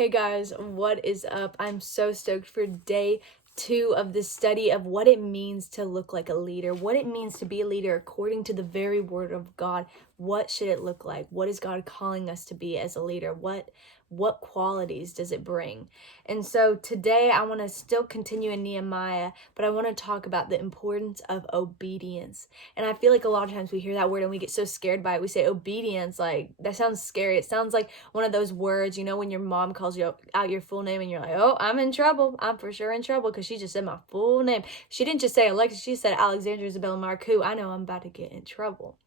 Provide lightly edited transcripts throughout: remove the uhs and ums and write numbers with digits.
Hey guys, what is up? I'm so stoked for day 2 of the study of what it means to look like a leader, what it means to be a leader according to the very word of God. What should it look like? What is God calling us to be as a leader? What qualities does it bring? And so today I want to still continue in Nehemiah, but I want to talk about the importance of obedience. And I feel like a lot of times we hear that word and we get so scared by it. We say obedience, like that sounds scary. It sounds like one of those words, when your mom calls you out your full name and you're like, oh, I'm in trouble. I'm for sure in trouble because she just said my full name. She didn't just say Alexis, she said Alexandra Isabella Marcoux. I know I'm about to get in trouble.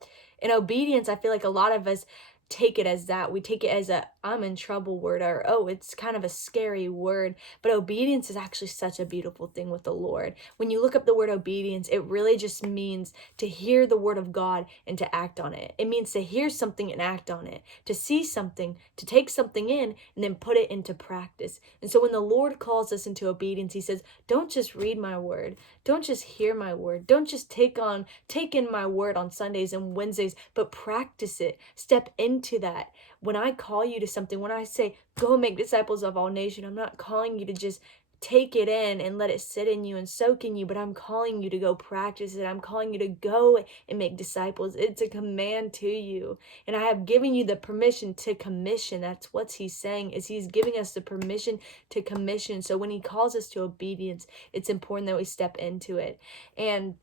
In obedience, I feel like a lot of us take it as that. We take it as a I'm in trouble word, or oh, it's kind of a scary word. But obedience is actually such a beautiful thing with the Lord. When you look up the word obedience, it really just means to hear the word of God and to act on it. It means to hear something and act on it, to see something, to take something in and then put it into practice. And so when the Lord calls us into obedience, he says, don't just read my word. Don't just hear my word. Don't just take in my word on Sundays and Wednesdays, but practice it. Step into that. When I call you to something, when I say, go make disciples of all nations, I'm not calling you to just take it in and let it sit in you and soak in you, but I'm calling you to go practice it. I'm calling you to go and make disciples. It's a command to you. And I have given you the permission to commission. That's what he's saying, is he's giving us the permission to commission. So when he calls us to obedience, it's important that we step into it. And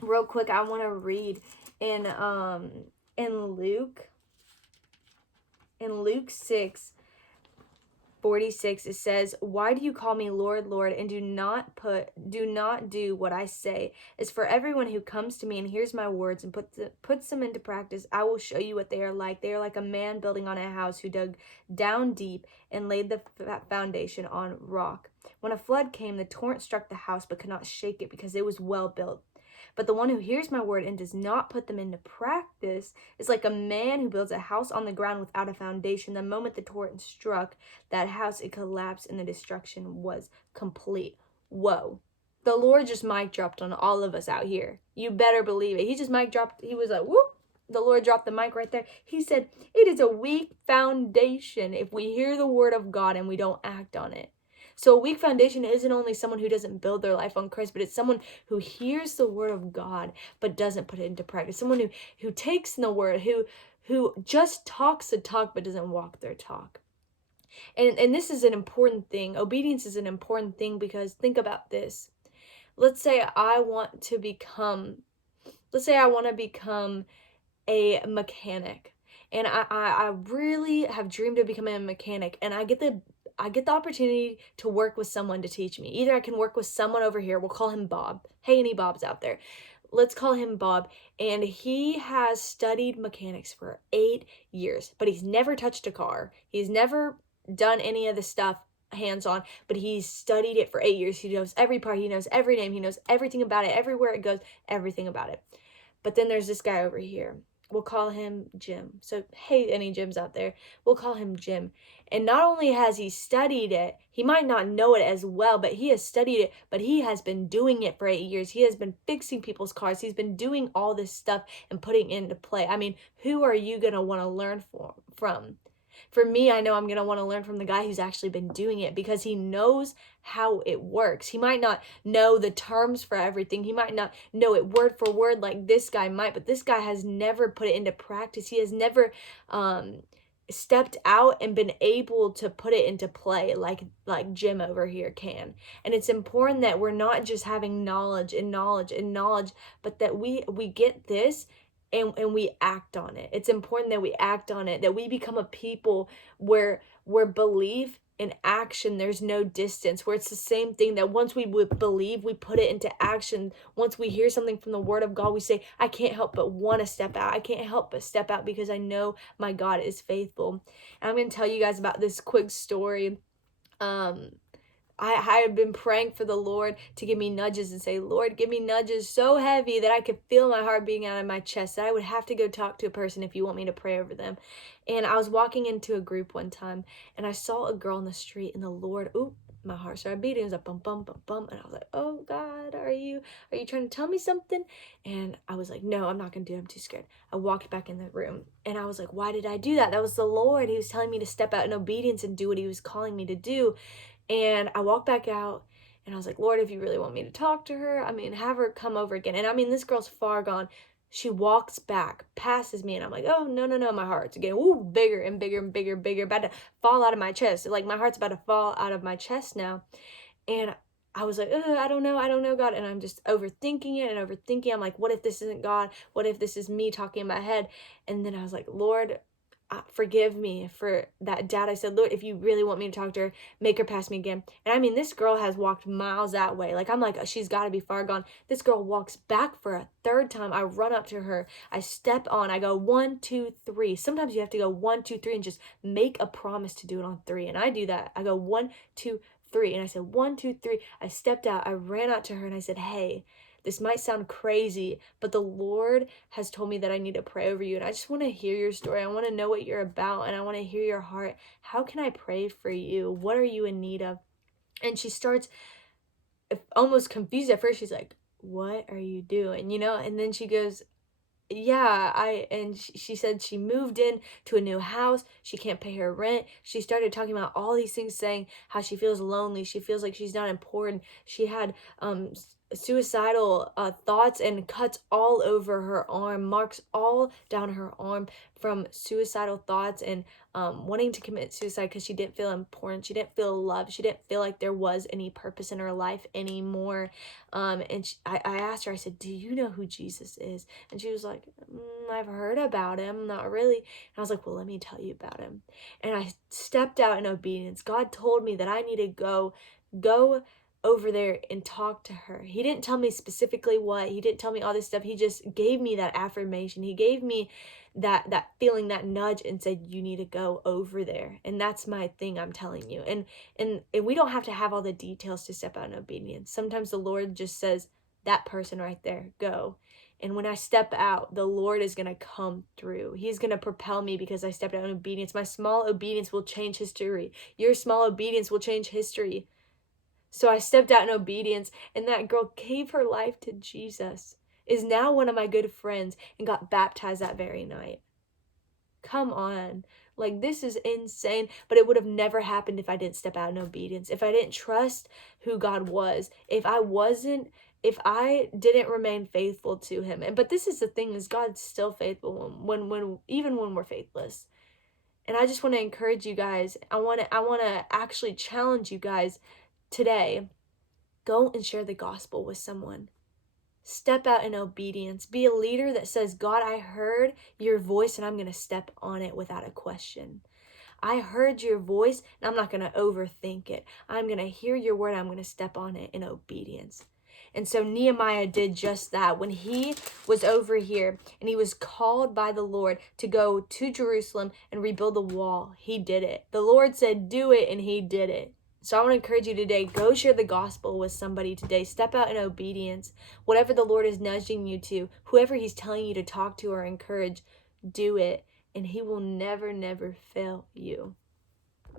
real quick, I want to read in Luke 6:46, it says, why do you call me Lord, Lord, and do not do what I say? As for everyone who comes to me and hears my words and puts them into practice, I will show you what they are like. They are like a man building on a house who dug down deep and laid the foundation on rock. When a flood came, the torrent struck the house but could not shake it because it was well built. But the one who hears my word and does not put them into practice is like a man who builds a house on the ground without a foundation. The moment the torrent struck that house, it collapsed and the destruction was complete. Whoa. The Lord just mic dropped on all of us out here. You better believe it. He just mic dropped. He was like, whoop. The Lord dropped the mic right there. He said, it is a weak foundation if we hear the word of God and we don't act on it. So a weak foundation isn't only someone who doesn't build their life on Christ, but it's someone who hears the word of God but doesn't put it into practice. Someone who takes in the word, who just talks the talk but doesn't walk their talk. And this is an important thing. Obedience is an important thing because think about this. Let's say I want to become a mechanic. And I really have dreamed of becoming a mechanic, and I get the opportunity to work with someone to teach me. Either I can work with someone over here, we'll call him Bob. Hey, any Bobs out there? Let's call him Bob, and he has studied mechanics for 8 years, but he's never touched a car. He's never done any of the stuff hands-on, but he's studied it for 8 years. He knows every part, he knows every name, he knows everything about it, everywhere it goes, everything about it. But then there's this guy over here. We'll call him Jim. So, hey, any Jims out there, we'll call him Jim. And not only has he studied it, he might not know it as well, but he has studied it, but he has been doing it for 8 years. He has been fixing people's cars. He's been doing all this stuff and putting it into play. I mean, who are you going to want to learn from? For me, I know I'm going to want to learn from the guy who's actually been doing it because he knows how it works. He might not know the terms for everything. He might not know it word for word like this guy might, but this guy has never put it into practice. He has never stepped out and been able to put it into play like Jim over here can. And it's important that we're not just having knowledge, but that we get this and we act on it. It's important that we act on it, that we become a people where belief and action, there's no distance, where it's the same thing, that once we would believe, we put it into action. Once we hear something from the word of God, we say, I can't help but want to step out. I can't help but step out because I know my God is faithful. And I'm going to tell you guys about this quick story. I had been praying for the Lord to give me nudges and say, Lord, give me nudges so heavy that I could feel my heart beating out of my chest, that I would have to go talk to a person if you want me to pray over them. And I was walking into a group one time and I saw a girl in the street, and the Lord, my heart started beating. It was like bum bum bum bum, and I was like, oh God, are you trying to tell me something? And I was like, no, I'm not gonna do it. I'm too scared. I walked back in the room, and I was like, why did I do that? That was the Lord. He was telling me to step out in obedience and do what he was calling me to do. And I walked back out, and I was like, Lord, if you really want me to talk to her, I mean, have her come over again. And I mean, this girl's far gone. She walks back, passes me, and I'm like, oh, no, no, no. My heart's getting bigger and bigger and bigger and bigger, about to fall out of my chest. Like, my heart's about to fall out of my chest now. And I was like, I don't know, God. And I'm just overthinking it and overthinking. I'm like, what if this isn't God? What if this is me talking in my head? And then I was like, Lord, forgive me for that doubt. I said, Lord, if you really want me to talk to her, make her pass me again. And I mean, this girl has walked miles that way. Like, I'm like, she's got to be far gone. This girl walks back for a third time. I run up to her. I step on. I go 1, 2, 3. Sometimes you have to go 1, 2, 3 and just make a promise to do it on 3. And I do that. I go 1, 2, 3. And I said, 1, 2, 3. I stepped out. I ran out to her and I said, hey, this might sound crazy, but the Lord has told me that I need to pray over you. And I just want to hear your story. I want to know what you're about, and I want to hear your heart. How can I pray for you? What are you in need of? And she starts almost confused at first. She's like, what are you doing? And then she goes, yeah, she said she moved in to a new house. She can't pay her rent. She started talking about all these things, saying how she feels lonely. She feels like she's not important. She had suicidal thoughts and cuts all over her arm, marks all down her arm from suicidal thoughts and wanting to commit suicide because she didn't feel important. She didn't feel loved. She didn't feel like there was any purpose in her life anymore. I asked her, I said, do you know who Jesus is? And she was like, I've heard about him, not really. And I was like, well, let me tell you about him. And I stepped out in obedience. God told me that I need to go over there and talk to her. He didn't tell me specifically what. He didn't tell me all this stuff. He just gave me that affirmation. He gave me that feeling, that nudge, and said, you need to go over there. And that's my thing, I'm telling you. And we don't have to have all the details to step out in obedience. Sometimes the Lord just says, that person right there, go. And when I step out, the Lord is going to come through. He's going to propel me because I stepped out in obedience. My small obedience will change history. Your small obedience will change history. So I stepped out in obedience, and that girl gave her life to Jesus, is now one of my good friends, and got baptized that very night. Come on. Like, this is insane, but it would have never happened if I didn't step out in obedience, if I didn't trust who God was, if I didn't remain faithful to him. But this is the thing, is God's still faithful when even when we're faithless. And I just want to encourage you guys. I want to actually challenge you guys today. Go and share the gospel with someone. Step out in obedience. Be a leader that says, God, I heard your voice and I'm going to step on it without a question. I heard your voice and I'm not going to overthink it. I'm going to hear your word. I'm going to step on it in obedience. And so Nehemiah did just that. When he was over here and he was called by the Lord to go to Jerusalem and rebuild the wall, he did it. The Lord said, do it, and he did it. So I want to encourage you today, go share the gospel with somebody today. Step out in obedience. Whatever the Lord is nudging you to, whoever he's telling you to talk to or encourage, do it. And he will never, never fail you.